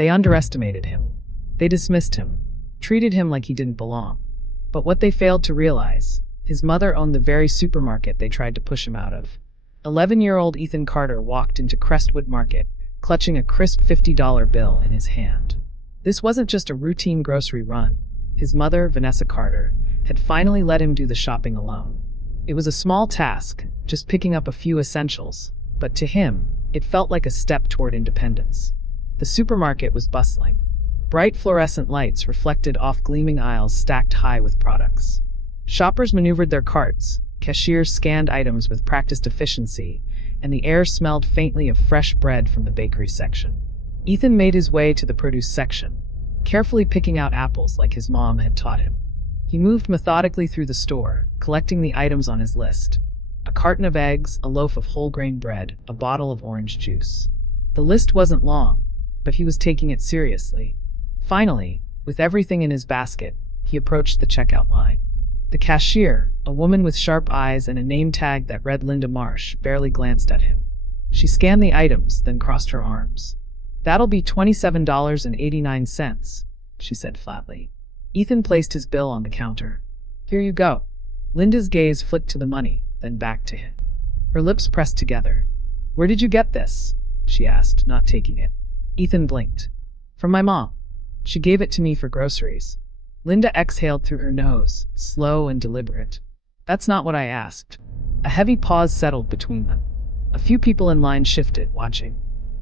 They underestimated him. They dismissed him, treated him like he didn't belong. But what they failed to realize, his mother owned the very supermarket they tried to push him out of. 11-year-old Ethan Carter walked into Crestwood Market, clutching a crisp $50 bill in his hand. This wasn't just a routine grocery run. His mother, Vanessa Carter, had finally let him do the shopping alone. It was a small task, just picking up a few essentials, but to him, it felt like a step toward independence. The supermarket was bustling. Bright fluorescent lights reflected off gleaming aisles stacked high with products. Shoppers maneuvered their carts, cashiers scanned items with practiced efficiency, and the air smelled faintly of fresh bread from the bakery section. Ethan made his way to the produce section, carefully picking out apples like his mom had taught him. He moved methodically through the store, collecting the items on his list. A carton of eggs, a loaf of whole grain bread, a bottle of orange juice. The list wasn't long, but he was taking it seriously. Finally, with everything in his basket, he approached the checkout line. The cashier, a woman with sharp eyes and a name tag that read Linda Marsh, barely glanced at him. She scanned the items, then crossed her arms. "That'll be $27.89, she said flatly. Ethan placed his bill on the counter. "Here you go." Linda's gaze flicked to the money, then back to him. Her lips pressed together. "Where did you get this?" she asked, not taking it. Ethan blinked. "From my mom. She gave it to me for groceries." Linda exhaled through her nose, slow and deliberate. "That's not what I asked." A heavy pause settled between them. A few people in line shifted, watching.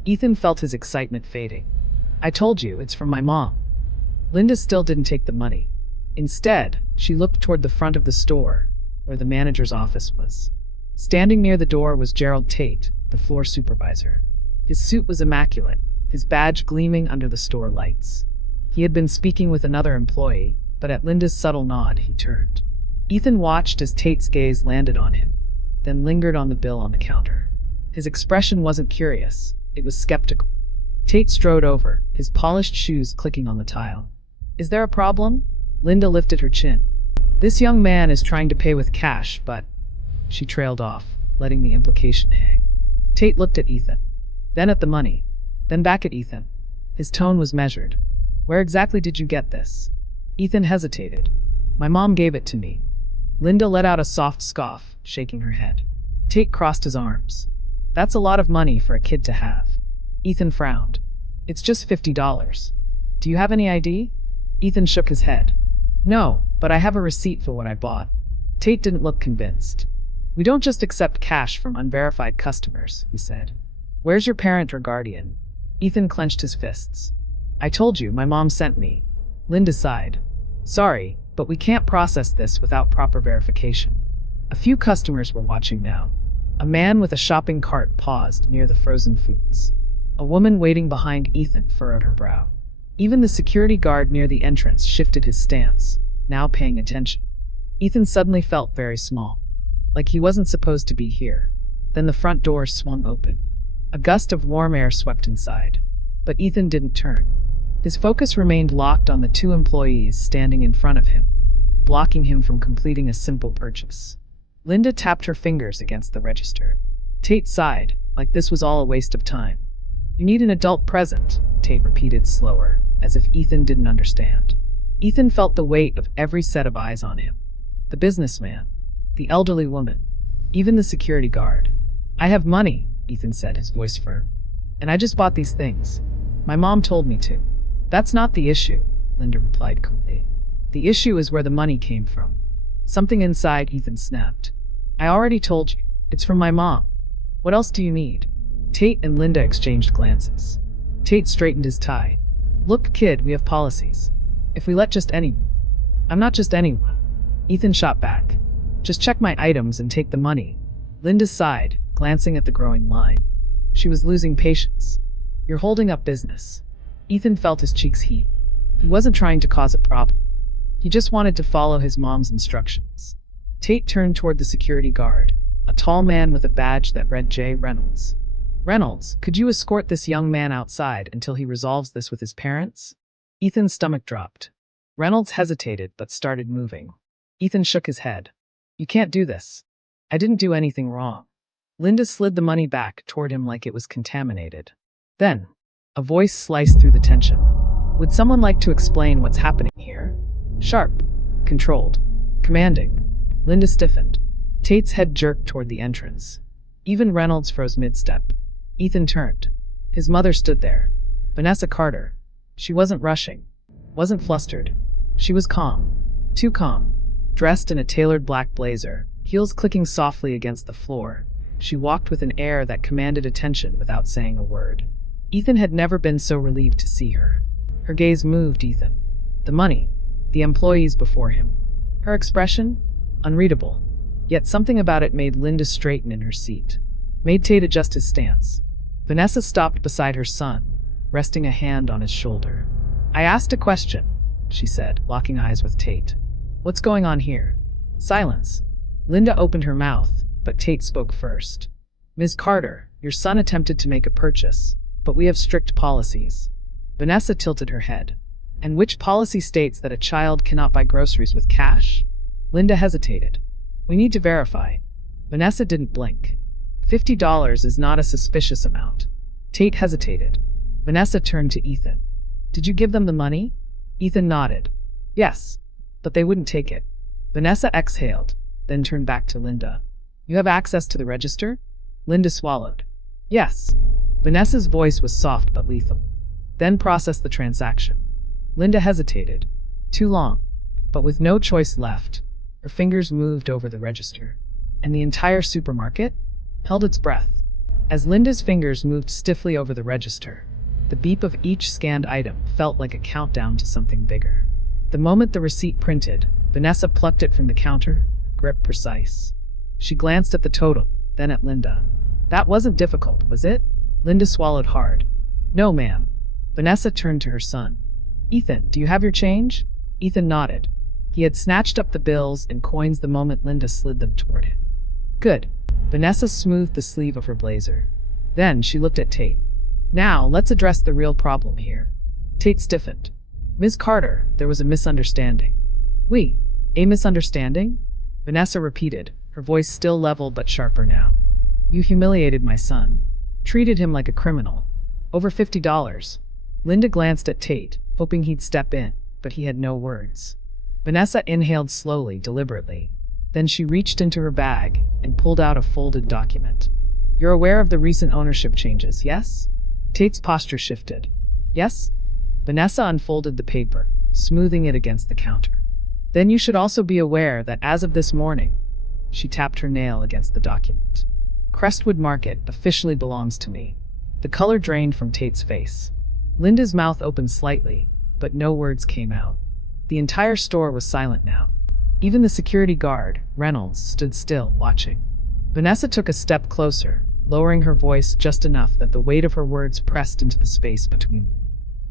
Ethan felt his excitement fading. "I told you, it's from my mom." Linda still didn't take the money. Instead, she looked toward the front of the store, where the manager's office was. Standing near the door was Gerald Tate, the floor supervisor. His suit was immaculate, his badge gleaming under the store lights. He had been speaking with another employee, but at Linda's subtle nod, he turned. Ethan watched as Tate's gaze landed on him, then lingered on the bill on the counter. His expression wasn't curious, it was skeptical. Tate strode over, his polished shoes clicking on the tile. "Is there a problem?" Linda lifted her chin. "This young man is trying to pay with cash, but—" She trailed off, letting the implication hang. Tate looked at Ethan, then at the money, then back at Ethan. His tone was measured. "Where exactly did you get this?" Ethan hesitated. "My mom gave it to me." Linda let out a soft scoff, shaking her head. Tate crossed his arms. "That's a lot of money for a kid to have." Ethan frowned. "It's just $50. Do you have any ID?" Ethan shook his head. "No, but I have a receipt for what I bought." Tate didn't look convinced. "We don't just accept cash from unverified customers," he said. "Where's your parent or guardian?" Ethan clenched his fists. "I told you, my mom sent me." Linda sighed. "Sorry, but we can't process this without proper verification." A few customers were watching now. A man with a shopping cart paused near the frozen foods. A woman waiting behind Ethan furrowed her brow. Even the security guard near the entrance shifted his stance, now paying attention. Ethan suddenly felt very small, like he wasn't supposed to be here. Then the front door swung open. A gust of warm air swept inside. But Ethan didn't turn. His focus remained locked on the two employees standing in front of him, blocking him from completing a simple purchase. Linda tapped her fingers against the register. Tate sighed, like this was all a waste of time. "You need an adult present," Tate repeated slower, as if Ethan didn't understand. Ethan felt the weight of every set of eyes on him. The businessman, the elderly woman, even the security guard. "I have money," Ethan said, his voice firm. "And I just bought these things. My mom told me to." "That's not the issue," Linda replied coolly. "The issue is where the money came from." Something inside Ethan snapped. "I already told you. It's from my mom. What else do you need?" Tate and Linda exchanged glances. Tate straightened his tie. "Look, kid, we have policies. If we let just anyone—" "I'm not just anyone." Ethan shot back. "Just check my items and take the money." Linda sighed, glancing at the growing line. She was losing patience. "You're holding up business." Ethan felt his cheeks heat. He wasn't trying to cause a problem. He just wanted to follow his mom's instructions. Tate turned toward the security guard, a tall man with a badge that read J. Reynolds. "Reynolds, could you escort this young man outside until he resolves this with his parents?" Ethan's stomach dropped. Reynolds hesitated but started moving. Ethan shook his head. "You can't do this. I didn't do anything wrong." Linda slid the money back toward him like it was contaminated. Then, A voice sliced through the tension. Would someone like to explain what's happening here? Sharp, controlled, commanding. Linda stiffened. Tate's head jerked toward the entrance. Even Reynolds froze mid-step. Ethan turned. His mother stood there. Vanessa Carter. She wasn't rushing. Wasn't flustered. She was calm. Too calm. Dressed in a tailored black blazer, heels clicking softly against the floor, she walked with an air that commanded attention without saying a word. Ethan had never been so relieved to see her. Her gaze moved Ethan. The money. The employees before him. Her expression? Unreadable. Yet something about it made Linda straighten in her seat. Made Tate adjust his stance. Vanessa stopped beside her son, resting a hand on his shoulder. I asked a question, she said, locking eyes with Tate. What's going on here? Silence. Linda opened her mouth, but Tate spoke first. Ms. Carter, your son attempted to make a purchase, but we have strict policies. Vanessa tilted her head. And which policy states that a child cannot buy groceries with cash? Linda hesitated. We need to verify. Vanessa didn't blink. $50 is not a suspicious amount. Tate hesitated. Vanessa turned to Ethan. Did you give them the money? Ethan nodded. Yes, but they wouldn't take it. Vanessa exhaled, then turned back to Linda. You have access to the register? Linda swallowed. Yes. Vanessa's voice was soft but lethal. Then process the transaction. Linda hesitated. Too long. But with no choice left, her fingers moved over the register. And the entire supermarket held its breath. As Linda's fingers moved stiffly over the register, the beep of each scanned item felt like a countdown to something bigger. The moment the receipt printed, Vanessa plucked it from the counter, grip precise. She glanced at the total, then at Linda. That wasn't difficult, was it? Linda swallowed hard. No, ma'am. Vanessa turned to her son. Ethan, do you have your change? Ethan nodded. He had snatched up the bills and coins the moment Linda slid them toward him. Good. Vanessa smoothed the sleeve of her blazer. Then she looked at Tate. Now, let's address the real problem here. Tate stiffened. Ms. Carter, there was a misunderstanding. A misunderstanding? Vanessa repeated, her voice still level but sharper now. You humiliated my son. Treated him like a criminal. Over $50. Linda glanced at Tate, hoping he'd step in, but he had no words. Vanessa inhaled slowly, deliberately. Then she reached into her bag and pulled out a folded document. You're aware of the recent ownership changes, yes? Tate's posture shifted. Yes? Vanessa unfolded the paper, smoothing it against the counter. Then you should also be aware that as of this morning, she tapped her nail against the document. Crestwood Market officially belongs to me. The color drained from Tate's face. Linda's mouth opened slightly, but no words came out. The entire store was silent now. Even the security guard, Reynolds, stood still, watching. Vanessa took a step closer, lowering her voice just enough that the weight of her words pressed into the space between them.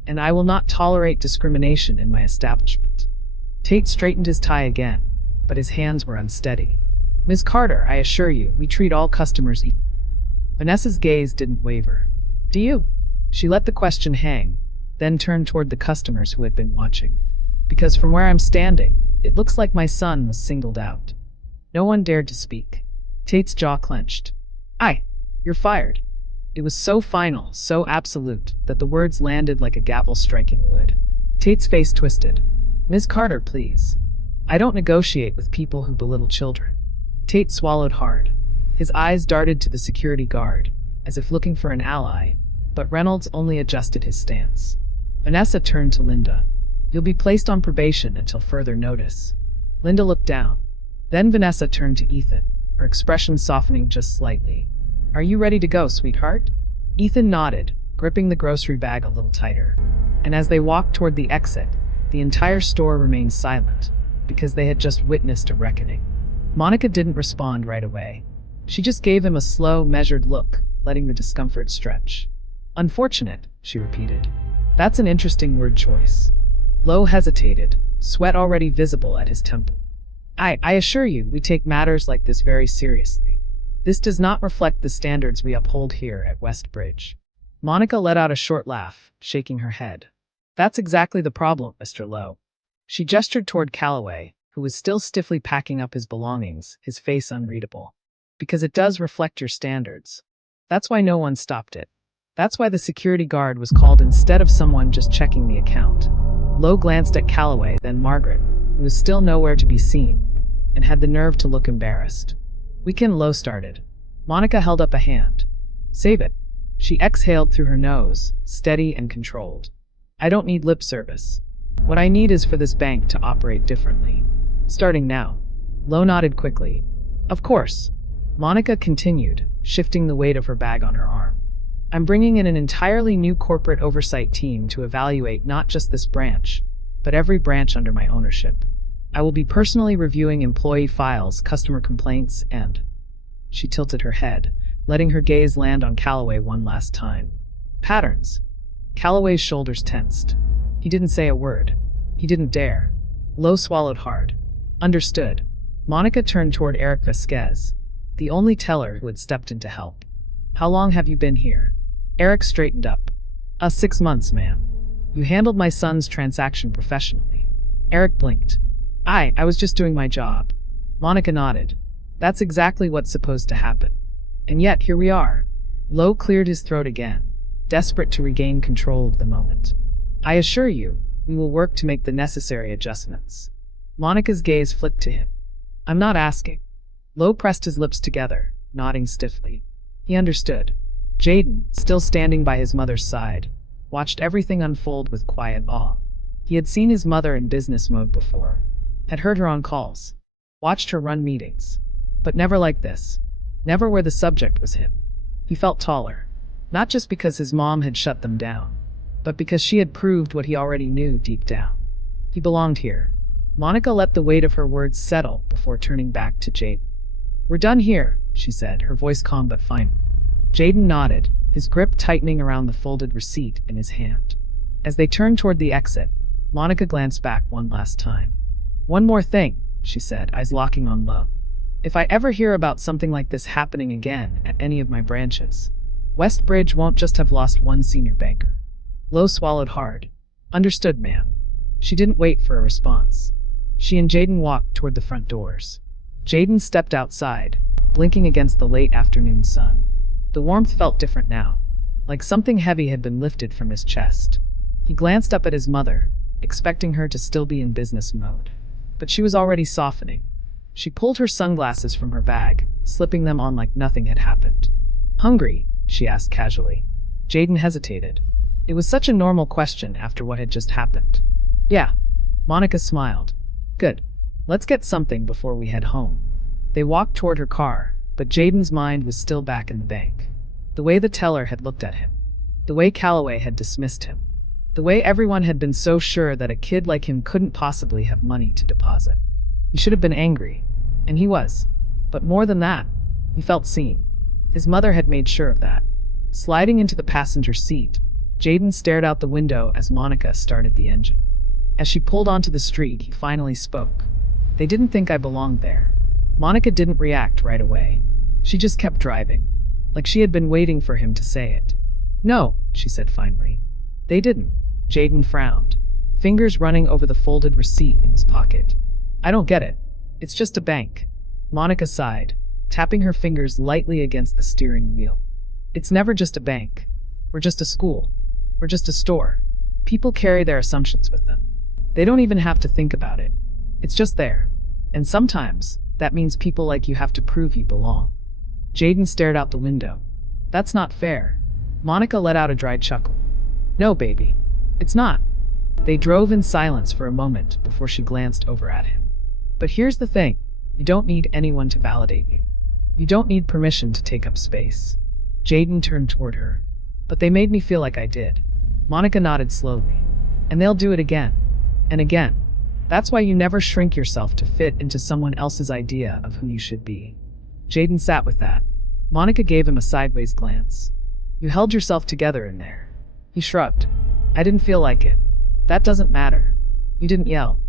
And I will not tolerate discrimination in my establishment. Tate straightened his tie again, but his hands were unsteady. Ms. Carter, I assure you, we treat all customers equally. Vanessa's gaze didn't waver. Do you? She let the question hang, then turned toward the customers who had been watching. Because from where I'm standing, it looks like my son was singled out. No one dared to speak. Tate's jaw clenched. You're fired. It was so final, so absolute, that the words landed like a gavel striking wood. Tate's face twisted. Ms. Carter, please. I don't negotiate with people who belittle children. Tate swallowed hard. His eyes darted to the security guard, as if looking for an ally, but Reynolds only adjusted his stance. Vanessa turned to Linda. You'll be placed on probation until further notice. Linda looked down. Then Vanessa turned to Ethan, her expression softening just slightly. Are you ready to go, sweetheart? Ethan nodded, gripping the grocery bag a little tighter. And as they walked toward the exit, the entire store remained silent, because they had just witnessed a reckoning. Monica didn't respond right away. She just gave him a slow, measured look, letting the discomfort stretch. Unfortunate, she repeated. That's an interesting word choice. Lowe hesitated, sweat already visible at his temple. I assure you, we take matters like this very seriously. This does not reflect the standards we uphold here at Westbridge. Monica let out a short laugh, shaking her head. That's exactly the problem, Mr. Lowe. She gestured toward Calloway, who was still stiffly packing up his belongings, his face unreadable. Because it does reflect your standards. That's why no one stopped it. That's why the security guard was called instead of someone just checking the account. Lowe glanced at Calloway, then Margaret, who was still nowhere to be seen, and had the nerve to look embarrassed. "We can," Lowe started. Monica held up a hand. "Save it." She exhaled through her nose, steady and controlled. "I don't need lip service. What I need is for this bank to operate differently. Starting now." Lowe nodded quickly. "Of course." Monica continued, shifting the weight of her bag on her arm. "I'm bringing in an entirely new corporate oversight team to evaluate not just this branch, but every branch under my ownership. I will be personally reviewing employee files, customer complaints, and—" She tilted her head, letting her gaze land on Calloway one last time. "Patterns." Calloway's shoulders tensed. He didn't say a word. He didn't dare. Lowe swallowed hard. "Understood." Monica turned toward Eric Vasquez, the only teller who had stepped in to help. "How long have you been here?" Eric straightened up. 6 months, ma'am." "You handled my son's transaction professionally." Eric blinked. I was just doing my job." Monica nodded. "That's exactly what's supposed to happen. And yet, here we are." Lowe cleared his throat again, desperate to regain control of the moment. "I assure you, we will work to make the necessary adjustments." Monica's gaze flicked to him. "I'm not asking." Lowe pressed his lips together, nodding stiffly. He understood. Jaden, still standing by his mother's side, watched everything unfold with quiet awe. He had seen his mother in business mode before, had heard her on calls, watched her run meetings, but never like this. Never where the subject was him. He felt taller, not just because his mom had shut them down, but because she had proved what he already knew deep down. He belonged here. Monica let the weight of her words settle before turning back to Jaden. "We're done here," she said, her voice calm but final. Jaden nodded, his grip tightening around the folded receipt in his hand. As they turned toward the exit, Monica glanced back one last time. "One more thing," she said, eyes locking on Lowe. "If I ever hear about something like this happening again at any of my branches, Westbridge won't just have lost one senior banker." Lowe swallowed hard. "Understood, ma'am." She didn't wait for a response. She and Jaden walked toward the front doors. Jaden stepped outside, blinking against the late afternoon sun. The warmth felt different now, like something heavy had been lifted from his chest. He glanced up at his mother, expecting her to still be in business mode. But she was already softening. She pulled her sunglasses from her bag, slipping them on like nothing had happened. "Hungry?" she asked casually. Jaden hesitated. It was such a normal question after what had just happened. "Yeah." Monica smiled. "Good. Let's get something before we head home." They walked toward her car, but Jaden's mind was still back in the bank. The way the teller had looked at him. The way Calloway had dismissed him. The way everyone had been so sure that a kid like him couldn't possibly have money to deposit. He should have been angry. And he was. But more than that, he felt seen. His mother had made sure of that. Sliding into the passenger seat, Jaden stared out the window as Monica started the engine. As she pulled onto the street, he finally spoke. "They didn't think I belonged there." Monica didn't react right away. She just kept driving, like she had been waiting for him to say it. "No," she said finally. "They didn't." Jaden frowned, fingers running over the folded receipt in his pocket. "I don't get it. It's just a bank." Monica sighed, tapping her fingers lightly against the steering wheel. "It's never just a bank. We're just a school. We're just a store. People carry their assumptions with them. They don't even have to think about it. It's just there. And sometimes, that means people like you have to prove you belong." Jaden stared out the window. "That's not fair." Monica let out a dry chuckle. "No, baby. It's not." They drove in silence for a moment before she glanced over at him. "But here's the thing. You don't need anyone to validate you. You don't need permission to take up space." Jaden turned toward her. "But they made me feel like I did." Monica nodded slowly. "And they'll do it again. And again. That's why you never shrink yourself to fit into someone else's idea of who you should be." Jaden sat with that. Monica gave him a sideways glance. "You held yourself together in there." He shrugged. "I didn't feel like it." "That doesn't matter. You didn't yell.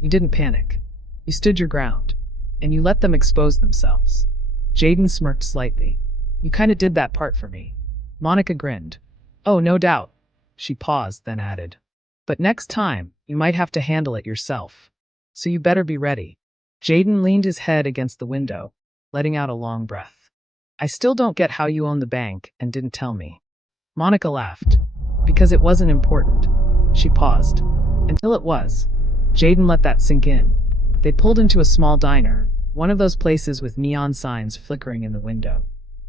You didn't panic. You stood your ground. And you let them expose themselves." Jaden smirked slightly. "You kinda did that part for me." Monica grinned. "Oh, no doubt." She paused, then added, "But next time, you might have to handle it yourself. So you better be ready." Jaden leaned his head against the window, letting out a long breath. "I still don't get how you own the bank and didn't tell me." Monica laughed. Because it wasn't important. She paused. Until it was. Jaden let that sink in. They pulled into a small diner, one of those places with neon signs flickering in the window.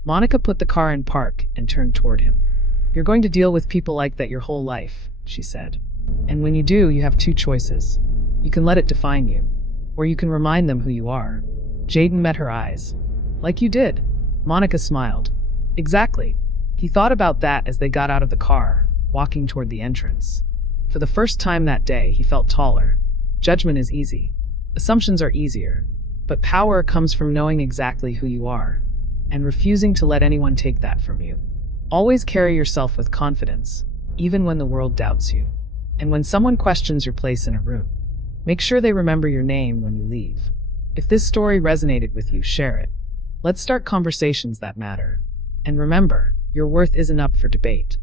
Monica put the car in park and turned toward him. You're going to deal with people like that your whole life, she said. And when you do, you have two choices. You can let it define you, or you can remind them who you are. Jaden met her eyes. Like you did. Monica smiled. Exactly. He thought about that as they got out of the car, walking toward the entrance. For the first time that day, he felt taller. Judgment is easy. Assumptions are easier. But power comes from knowing exactly who you are, and refusing to let anyone take that from you. Always carry yourself with confidence, even when the world doubts you. And when someone questions your place in a room, make sure they remember your name when you leave. If this story resonated with you, share it. Let's start conversations that matter. And remember, your worth isn't up for debate.